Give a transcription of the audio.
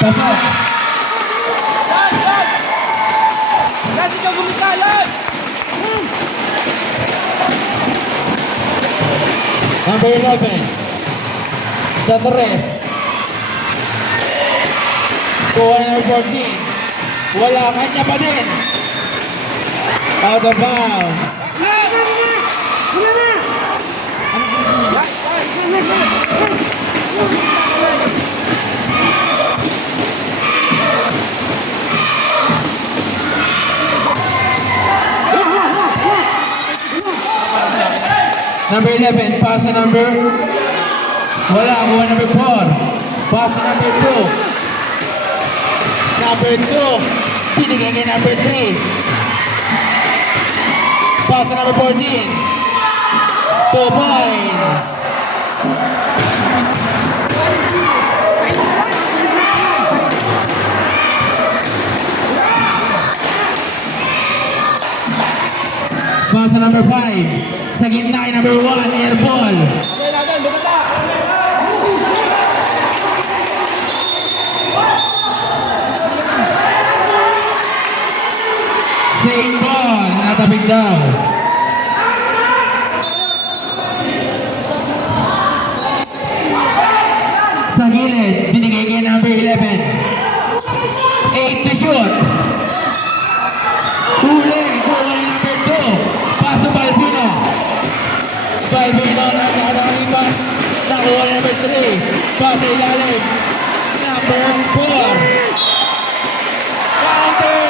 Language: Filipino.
Pasok. Kasi ka gumitalan! Number 11. Sa Torres. Kuha na number 14. Wala, kanya pa din. Out of bounds. Number 11, pass to number. Wala, kuha number 4. Pass to number 2. Number 2. Binigay kay number 3. Pass to number 14. 2 points. Pass to number 5. Sa gitna kay number 1, air ball. Okay, lagan, lumata! Same ball, natabig daw. Sa gilid, binigay kay number 11. 8 to shoot. Huli, kuha ni number 2. Paso Balbino. Balbino na nakalipas. Nakuha ni number 3. Paso ilalim. Number 4. Counter!